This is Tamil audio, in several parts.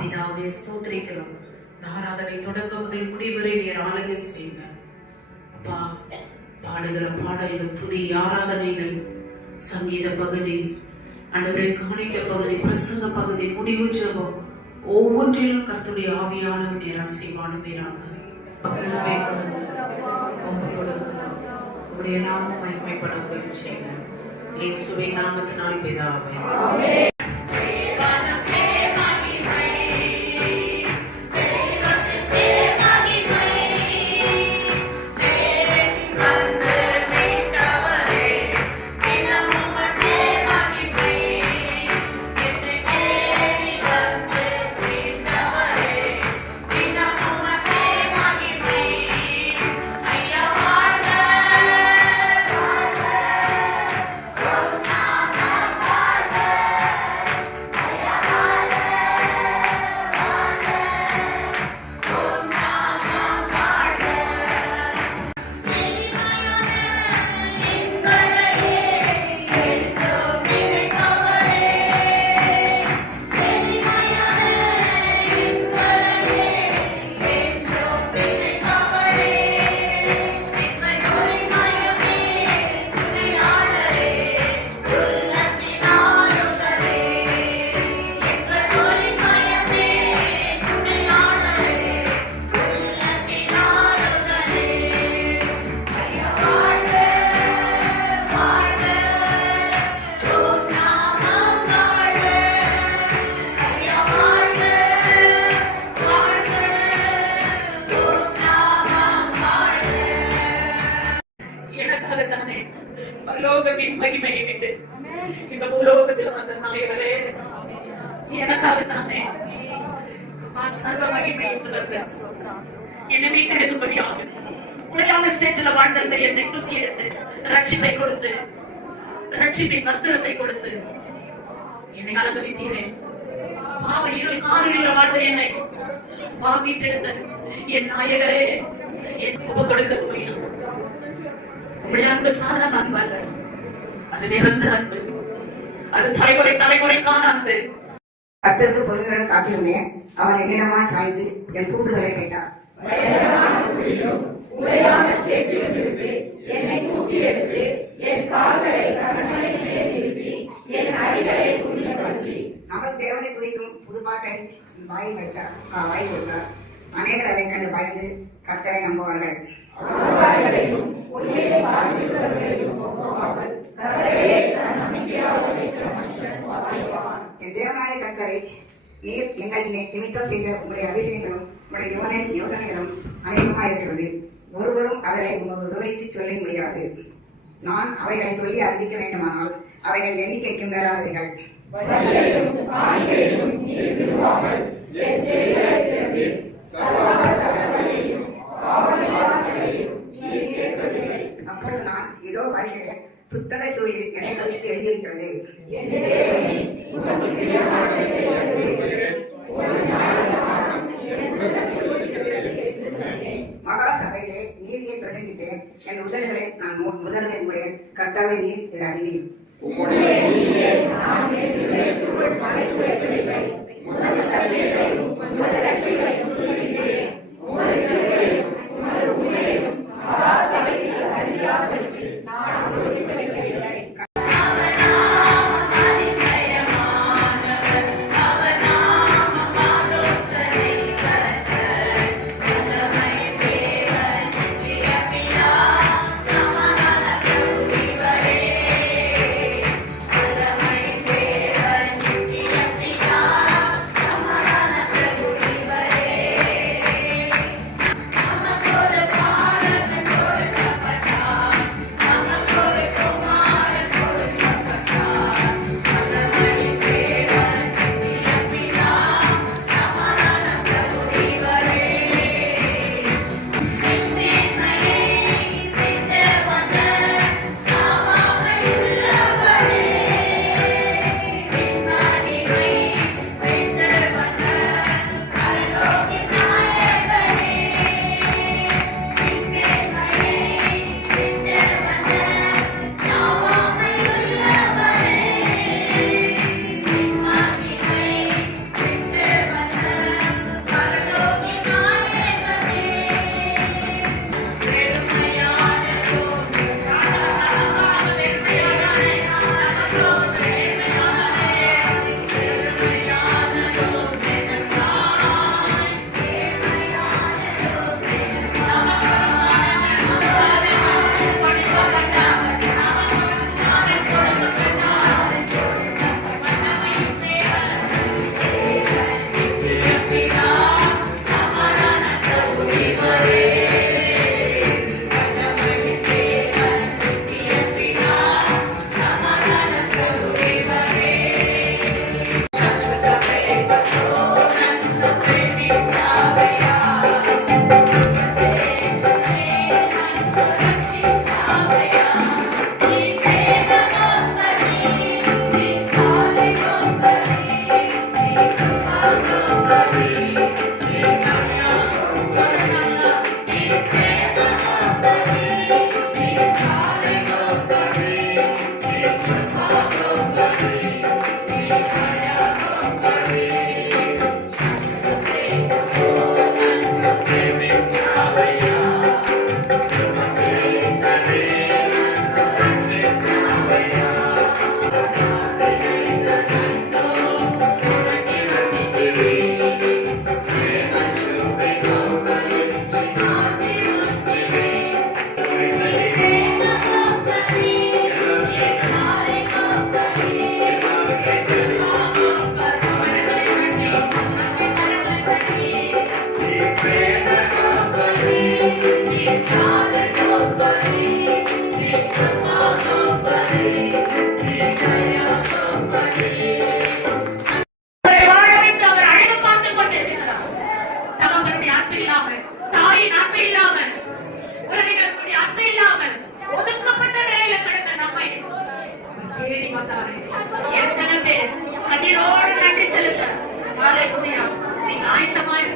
பிதாவே ஸ்தோத்திரிக்கிறோம். ஆராதனை தொடக்கம் முதல் முடிவரை நீர் ஆளுகை செய்யுங்க. அப்பா, பாடுகிற பாடல்கள், துதி, ஆராதனைகள், சங்கீத பகுதி, ஆண்டவரே காணிக்க பகுதி, பிரசங்க பகுதி, முடிவு ஜெபம், ஒவ்வொன்றிலும் கர்த்தருடைய ஆவியானவர் நீர் அசைவாடுவீராக. உடைய நாமம் மகிமைப்பட உதவி செய்யுங்க. இயேசுவின் நாமத்தினால் பிதாவே. பரலோகத்தின் மகிமையை விட்டு இந்த பூலோகத்தில் வந்த நாயகரே, எனக்காகத்தானே சர்வ மகிமையை சுமந்து என்னை மீட்டெடுக்கும்படியாக உலகான சேற்றில வாழ்ந்த என்னை தூக்கி எடுத்து ரட்சிப்பை கொடுத்து, ரட்சிப்பின் வஸ்திரத்தை கொடுத்து என்னை அலங்கரித்தீரே. பாவ இருள் காலையில் வாழ்ந்த என்னை மீட்டெடுத்த என் நாயகரே, என் உப கொடுக்க போயிடும். உங்களுடைய அன்பு சாதாரண அன்பு அல்ல, அது நிரந்தர அன்பு, அது தலைமுறைக்கான அன்பு. கர்த்தருக்கு பொருளுடன் காத்திருந்தேன். அவர் என்னிடமாய் சாய்ந்து என் கூட்டுதலை கேட்டார். என்னை தூக்கி எடுத்து என் கால்களை கண்மலையின் மேல் நிறுத்தி என் அடிகளை புண்ணியப்படுத்தி நமது தேவனை துதிக்கும் புதுப்பாட்டை வாய் கொடுத்தார். அநேகர் அதை கண்டு பயந்து கர்த்தரை நம்புவார்கள். என் தேவனாய கர்த்தரை, நீர் எங்கள் நிமித்தம் செய்த உங்களுடைய அதிசயங்களும் உங்களுடைய யோசனைகளும் அநேகமாயிருக்கிறது. ஒருவரும் அவரை விவரித்து சொல்ல முடியாது. நான் அவைகளை சொல்லி அறிவிக்க வேண்டுமானால் அவைகள் எண்ணிக்கைக்கும் மேலானவைகள். அப்பொழுது நான் இதோ வருகிறேன், புத்தக சூழலில் என்னை குறித்து எழுதியிருக்கிறது. மகா சபையிலே நீதியை பிரசங்கித்தேன். என் உதடுகளை நான் முதலில் உடைய கர்த்தாவை நீர் இதை அறிவீர்.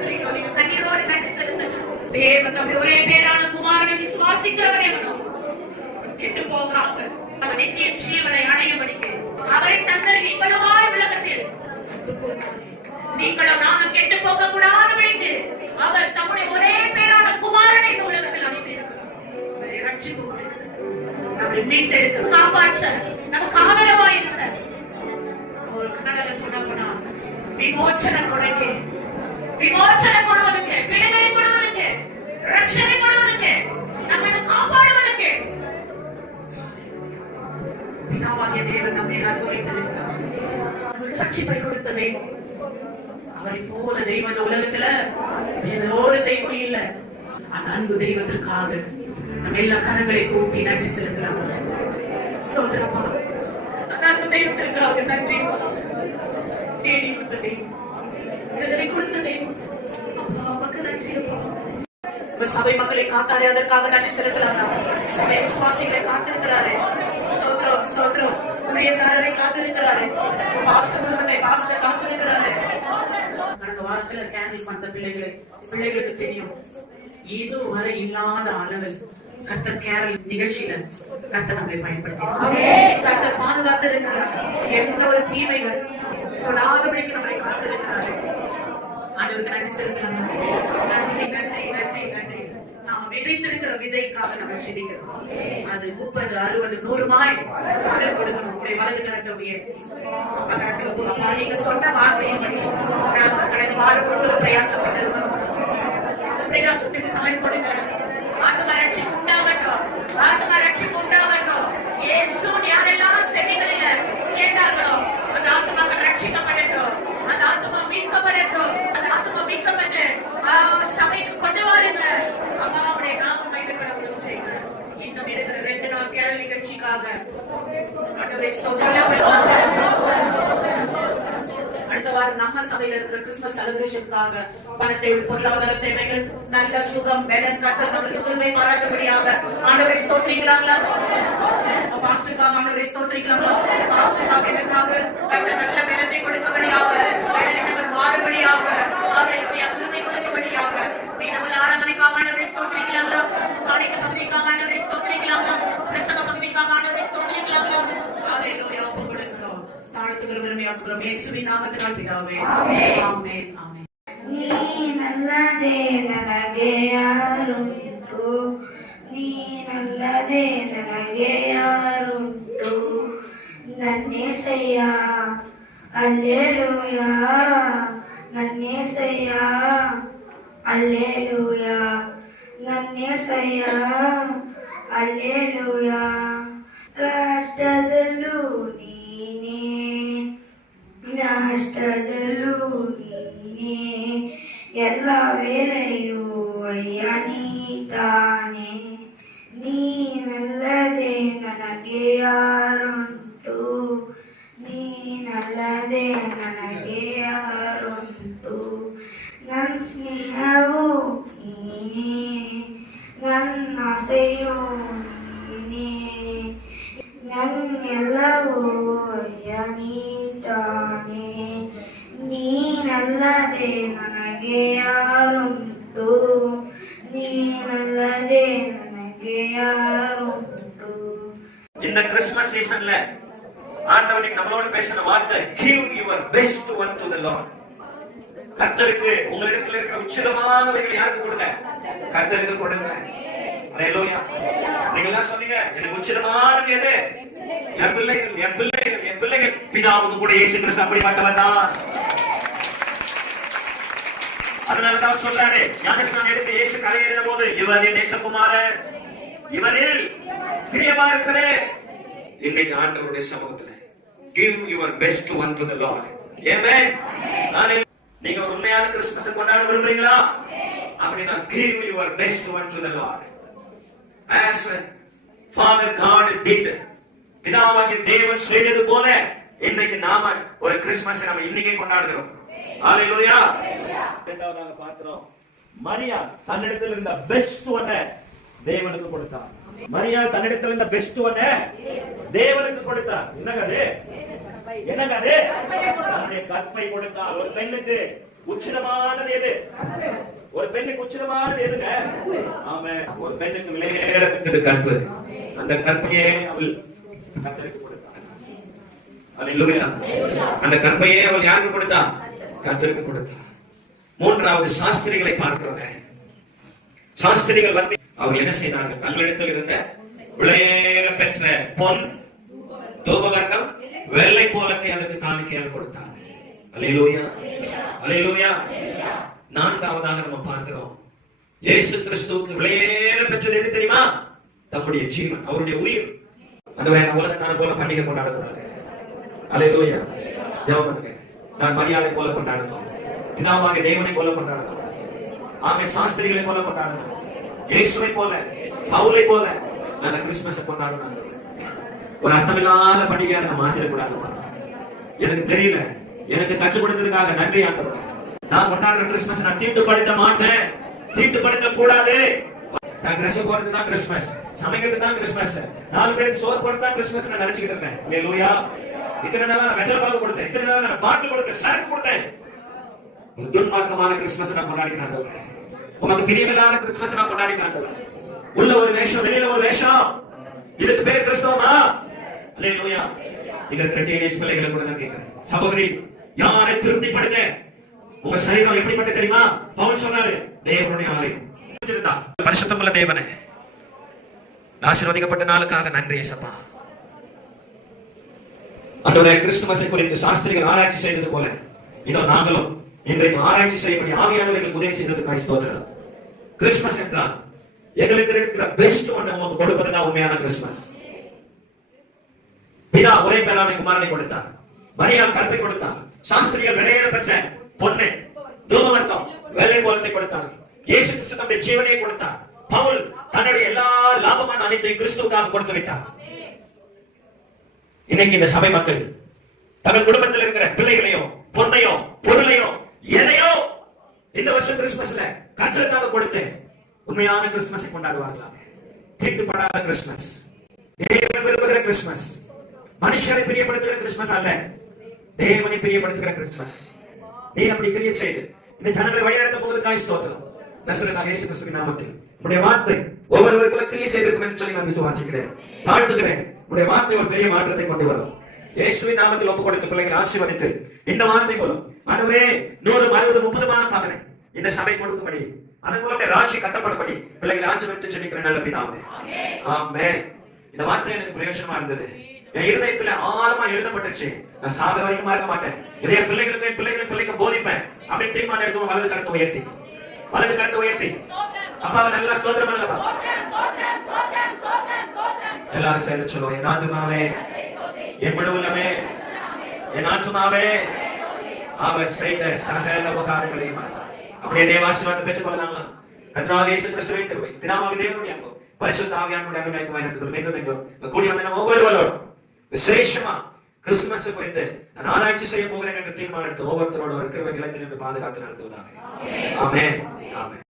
ஸ்தோத்திரிக்கிறோம். நீங்க கண்ணீரோடு நன்றி செலுத்துங்க. தேவன் தம்முடைய ஒரே பேரான குமாரனை விசுவாசிக்கிறவரே கெட்டு போகாம அவன் நித்திய ஜீவனை அடையும்படிக்கு அவரை தந்தர் இவ்வளவாய் உலகத்தில் நீங்களும் நானும் கெட்டு போக கூடாதபடிக்கு அவர் தம்முடைய ஒரே பேரான குமாரனை இந்த உலகத்தில் அனுப்பியிருக்கிறார். ரட்சிப்பு கொடுக்கிறார், நம்மை மீட்டெடுக்க, காப்பாற்ற, நமக்கு ஆதரவாய் இருக்க. ஒரு கன்னடல சொன்ன போனா விமோச்சனம் கொடுக்க, விமோச்சனம் கொடுவதற்கு, விடுதலை கொடுவதற்கு, ரட்சணை கொடுவதற்கு, நம்மை காப்பாடுவதற்கு பிதாவாகிய தேவன் நம்மை அனுபவித்திருக்கிறார். ரட்சிப்பை கொடுத்த தெய்வம் அவரை போல தெய்வம் இந்த உலகத்துல வேற ஒரு தெய்வம் இல்ல. அந்த அன்பு தெய்வத்திற்காக நம்ம எல்லா கரங்களை கூப்பி நன்றி செலுத்தலாம். ஸ்தோத்திரப்பா, அந்த அன்பு தெய்வத்திற்காக நன்றி. தேடி கொடுத்த தெய்வம், விடுதலை கொடுத்த தெய்வம், அப்பா உமக்கு நன்றி. அப்பா சபை மக்களை காத்தாரே, அதற்காக நன்றி செலுத்தலாம். சபை விசுவாசிகளை காத்திருக்கிறாரே, ஸ்தோத்திரம் ஸ்தோத்திரம். ஊழியக்காரரை காத்திருக்கிறாரே, பாஸ்டர் குடும்பத்தை பாஸ்டரை காத்திருக்கிறாரே. கடந்த வாரத்துல கேண்டில் பண்ண பிள்ளைகளுக்கு தெரியும், இதுவரை இல்லாத அளவில் கர்த்தர் கேரல் நிகழ்ச்சியில கர்த்தர் நம்மை பயன்படுத்தி கர்த்தர் பாதுகாத்து இருக்கிறார். எந்த ஒரு தீமைகள் தொடாதபடிக்கு நம்மளை காத்திருக்கிறார். ஆண்டவருக்கு நன்றி செலுத்தலாம். நன்றி நன்றி நன்றி நன்றி. நாம் விதைத்திருக்கிற விதைக்காக நம்ம செடிக்கிறோம். அது 30, 60, 100 பலன் கொடுக்கணும். உங்களுடைய வலது கரத்தை உயர்த்தி நீங்க சொன்ன வார்த்தையை கடந்த வாரம் முழுவதும் பிரயாசப்பட்டிருக்கணும். அந்த பிரயாசத்துக்கு பலன் கொடுங்க. ஆத்ம ரட்சிப்பு உண்டாகட்டும், ஆத்ம ரட்சிப்பு உண்டாகட்டும். இயேசு யாரெல்லாம் செடிகளில கேட்டார்களோ அந்த ஆத்மாக்கள் ரட்சிக்கப்படட்டும், அந்த ஆத்மா மீட்கப்படட்டும், அந்த ஆத்மா மீட்கப்பட்டு சபைக்கு கொண்டு வாருங்க. அம்மாவுடைய நாம மையப்படவும் செய்யுங்க. இன்னும் இருக்கிற 2 நாள் கேரள நிகழ்ச்சிக்காக அடுத்த வாரம் நம்ம சபையில இருக்கிற கிறிஸ்துமஸ் செலிப்ரேஷனுக்காக பணத்தை, பொருளாதார தேவைகள், நல்ல சுகம், பெலன் கர்த்தர் நம்மளுக்கு திருமை பாராட்டும்படியாக ஆண்டவரை ஸ்தோத்திரிக்கலாங்களா? பாஸ்டருக்காக ஆண்டவரை ஸ்தோத்திரிக்கலாங்களா? பாஸ்டருக்காக எனக்காக கர்த்தர் நல்ல பெலத்தை கொடுக்கும்படியாக, மாறுபடியாக, அவருடைய திருமை கொடுக்கும்படியாக நம்மள ஆராதனைக்காக ஆண்டவரை ஸ்தோத்திரிக்கலாங்களா? காணிக்க பகுதிக்காக ஆண்டவரை ஸ்தோத்திரிக்கலாங்களா? பிரசங்க பகுதிக்காக ஆண்டவரை ஸ்தோத்திரிக்கலாங்களா? ஹalleluya. ஒப்பு கொடுக்கிறோம், தாழ்த்துகிற பெருமையாக்குகிறோம் இயேசுவின் நாமத்தினால் பிதாவே. ஆமென் ஆமென். ನೀ ನಲ್ಲದೆ ನನಗೆ ಯಾರುಂಟು, ನೀ ನಲ್ಲದೆ ನನಗೆ ಯಾರುಂಟು, ನನ್ನೇಸಯ್ಯ ಅಲ್ಲೇಲೂಯಾ, ನನ್ನೇಸಯ್ಯ ಅಲ್ಲೇಲೂಯಾ, ನನ್ನೇಸಯ್ಯ ಅಲ್ಲೇಲೂಯಾ. ಕಷ್ಟದಲ್ಲೂ ನೀನೇ, ನಷ್ಟದಲ್ಲೂ ನೀನೇ, ಎಲ್ಲ ವೇಳೆಯೂ ಅಯ್ಯ ನೀತಾನೆ. ನೀನಲ್ಲದೆ ನನಗೆ ಯಾರುಂಟು, ನೀನಲ್ಲದೆ ನನಗೆ ಯಾರುಂಟು. ನನ್ನ ಸ್ನೇಹವು ನೀನೇ, ನನ್ನ ಆಸೆಯು ನೀನೇ, ನನ್ನೆಲ್ಲವೂ ಅಯ್ಯ ನೀತಾನೆ. ನೀನಲ್ಲದೆ ನನಗೆ ಯಾರುಂಟು, ನೀನಲ್ಲದೆ ನನಗೆ ಯಾರುಂಟು. இந்த கிறிஸ்துமஸ் சீசன்ல ஆண்டவனுக்கு நம்மளோட பேசின வார்த்தை, give your best one to the Lord. கர்த்தருக்கு உங்களிடத்தில் இருக்கிற உச்சிதமானவைகளை யாருக்கு கொடுங்க? கர்த்தருக்கு கொடுங்க. ஹalleluya. நீங்க எல்லாம் சொன்னீங்க, எனக்கு உச்சிதமானது எது? என் பிள்ளைகள், என் பிள்ளைகள், என் பிள்ளைகள். பிதாவுக்கு கூட இயேசு கிறிஸ்து அப்படிப்பட்டவர் தான். அதனாலதான் சொல்றாரு, ஞானஸ்நானம் எடுத்து இயேசு கரையேறின போது, இவர் என் நேசகுமாரன், இவரில் பிரியமா இருக்கிறே. இன்னைக்கு ஆண்டவருடைய சமூகத்துல give your best one to the Lord. Amen. நீங்க ஒரு உண்மையான கிறிஸ்துமஸ் கொண்டாட விரும்புறீங்களா? அப்படின்னா give your best one to the Lord. As Father God did, பிதாவாகிய தேவன் செய்தது போல இன்னைக்கு நாம ஒரு கிறிஸ்துமஸ் நம்ம இன்னைக்கே கொண்டாடுகிறோம். ஹalleluya. இரண்டாவதாக பார்க்கிறோம், மரியா தன்னிடத்தில் இருந்த பெஸ்ட் ஒன்னை தேவனுக்கு கொடுத்தார். மரியா தன்னிடத்தில் இருந்த பெஸ்ட் ஒன்ன தேவனுக்கு கொடுத்தார். என்னங்க அது? என்னங்க அது? தன்னுடைய கற்பை கொடுத்தார். ஒரு பெண்ணுக்கு உச்சிதமானது எது? ஒரு பெண்ணுக்கு உச்சிதமானது எதுங்க? ஆமா, ஒரு பெண்ணுக்கு விலையேற கற்பு. அந்த கற்பையே அவள் கர்த்தருக்கு கொடுத்தார். அல்லேலூயா. அந்த கற்பையே அவள் யாருக்கு கொடுத்தார்? கர்த்தருக்கு கொடுத்தார். மூன்றாவது சாஸ்திரிகளை பார்க்கிறோம். சாஸ்திரிகள் வந்து அவங்க என்ன செய்தார்கள்? தங்களிடத்தில் இருந்த விலையேற பெற்ற பொன், தூபவர்க்கம், வெள்ளை போலத்தை அவருக்கு காணிக்கையாக கொடுத்தார். அல்லேலூயா, அல்லேலூயா. நான்காவதாக நம்ம பார்க்கிறோம், இயேசு கிறிஸ்துவுக்கு விலையேற பெற்றது எது தெரியுமா? தம்முடைய ஜீவன், அவருடைய உயிர். அந்த உலகத்தான போல பண்டிகை கொண்டாடக்கூடாது. அல்லேலூயா. ஜெபம் பண்ணுங்க. நான் மரியாதை போல கொண்டாடணும், பிதாவாகிய தேவனை போல கொண்டாடணும், ஆமே சாஸ்திரிகளை போல கொண்டாடணும், இயேசுவை போல, பவுலை போல நான் கிறிஸ்துமஸை கொண்டாடணும். ஒரு அர்த்தமில்லாத பண்டிகையை நான் மாற்றிடக்கூடாது. எனக்கு தெரியல, எனக்கு கற்றுக் கொடுத்ததுக்காக நன்றி ஆண்டவரே. நான் கொண்டாடுற கிறிஸ்துமஸ் நான் தீட்டுப்படுத்த மாட்டேன், தீட்டுப்படுத்த கூடாது. நான் ட்ரெஸ் போடுறது தான் கிறிஸ்துமஸ், சமைக்கிறது தான் கிறிஸ்துமஸ், 4 பேருக்கு சோறு போடுறது தான் கிறிஸ்துமஸ் நான் நினைச்சுக்கிட்டு இருக்கேன். அல்லேலூயா. இத்தனை நாளா நான் வெத்தலை பாக்கு கொடுத்தேன், இத்தனை நாளா நான் பாட்டில் கொடுத்தேன், சரக்கு கொடுத்தேன். ஒரு துன்மார்க்கமான கிறிஸ்துமஸ் நான் கொண்டாடிக்கிறாங்க. உனக்கு பிரியமில்லாத கிறிஸ்துமஸ் நான் கொண்டாடிக்கிறாங்க. உள்ள ஒரு வேஷம், வெளியில ஒரு வேஷம். இதுக்கு பேர் கிறிஸ்தவமா? அல்லேலூயா. இங்க இருக்கிற டீனேஜ் பிள்ளைகளை கூட நான் கேட்கிறேன், சகோதரி, யாரை திருப்திப்படுத்த? உங்க சரீரம் எப்படிப்பட்ட தெரியுமா? பவுல் சொன்னாரு, தேவனுடைய ஆலயம். பரிசுத்தமுள்ள தேவனே, ஆசீர்வதிக்கப்பட்ட நாளுக்காக நன்றி இயேசப்பா. ஆண்டவரே, கிறிஸ்துமஸை குறித்து சாஸ்திரிகள் ஆராய்ச்சி செய்தது போல இதோ நாங்களும் இன்றைக்கு ஆராய்ச்சி செய்யக்கூடிய ஆவியானவர்களுக்கு உதவி செய்ததுக்காக ஸ்தோத்திரம். கிறிஸ்துமஸ் என்றால் எங்களுக்கு இருக்கிற பெஸ்ட் ஒன்று உங்களுக்கு கொடுப்பதுதான் உண்மையான கிறிஸ்துமஸ். பிதா ஒரே பேரான குமாரனை கொடுத்தார், மரியா கற்பை கொடுத்தார், சாஸ்திரிகள் விலையேற பெற்ற பொண்ணு, தூபவர்க்கம், வெள்ளை போலத்தை கொடுத்தார், இயேசு கிறிஸ்து தம்முடைய ஜீவனையை கொடுத்தார், பவுல் தன்னுடைய எல்லா லாபமான அனைத்தையும் கிறிஸ்துவுக்காக கொடுத்து விட்டார். இன்னைக்கு இந்த சபை மக்கள் தங்கள் குடும்பத்தில் இருக்கிற பிள்ளைகளையோ, பொண்ணையோ, பொருளையோ, எதையோ இந்த வருஷம் கிறிஸ்துமஸ்ல கர்த்தருக்காக கொடுத்து உண்மையான கிறிஸ்துமஸை கொண்டாடுவார்களா? தீட்டுப்படாத கிறிஸ்துமஸ், தேவன் விரும்புகிற கிறிஸ்துமஸ், மனுஷரை பிரியப்படுத்துகிற கிறிஸ்துமஸ் அல்ல, தேவனை பிரியப்படுத்துகிற கிறிஸ்துமஸ். நீ அப்படி கிரியை செய்து இந்த ஜனங்களை வழிநடத்த போவதற்காக ஸ்தோத்திரம். நசரேயனாகிய இயேசு கிறிஸ்துவின் நாமத்தில் உம்முடைய வார்த்தை ஒவ்வொருவருக்கும் கிரியை செய்திருக்கும் என்று சொல்லி நான் விசுவாசிக்கிறேன், தாழ்த்துகிறேன். உம்முடைய வார்த்தை ஒரு பெரிய மாற்றத்தை கொண்டு வரும். இயேசுவின் நாமத்தில் ஒப்புக் கொடுத்த பிள்ளைகளை ஆசீர்வதித்து இந்த வார்த்தை மூலம் ஆண்டவரே 100, 60, 30 பலனை இந்த சபை கொடுக்கும்படி, அதன் மூலம் ராட்சி கட்டப்படும்படி பிள்ளைகளை ஆசீர்வதித்து ஜெபிக்கிற நல்ல பிதாவே, ஆமென். இந்த வார்த்தை எனக்கு பிரயோஜனமா இருந்தது. என் இருதயத்துல ஆழமா எழுதப்பட்டுச்சு. நான் சாக வரைக்கும் இருக்க மாட்டேன், இதே பிள்ளைகளுக்கு போதிப்பேன் அப்படின்னு தீர்மானம் எடுத்து வலது கருத்தை உயர்த்தி அப்பாவை நல்லா ஸ்தோத்திரம் பண்ணுங்க. எல்லாரும் சேர்ந்து சொல்லுவோம், என் ஆத்துமாவே, என் முழு உள்ளமே, என் ஆத்துமாவே அவர் செய்த சகல உபகாரங்களையும் அப்படியே தேவாசீர்வாதத்தை பெற்றுக் கொள்ளலாமா? கர்த்தராகிய இயேசு கிறிஸ்துவின் கிருபை, பிதாவாகிய தேவனுடைய அன்பு, பரிசுத்த ஆவியானவருடைய அன்பு மீண்டும் கூடி வந்த நம்ம ஒவ்வொருவரோடும் விசேஷமா கிறிஸ்துமஸ் குறித்து நான் ஆராய்ச்சி செய்ய போகிறேன் என்று தீர்மானம் எடுத்து ஒவ்வொருத்தரோட ஒரு கிருபை நிலைத்து நின்று பாதுகாத்து நடத்துவதாக. ஆமென், ஆமென்.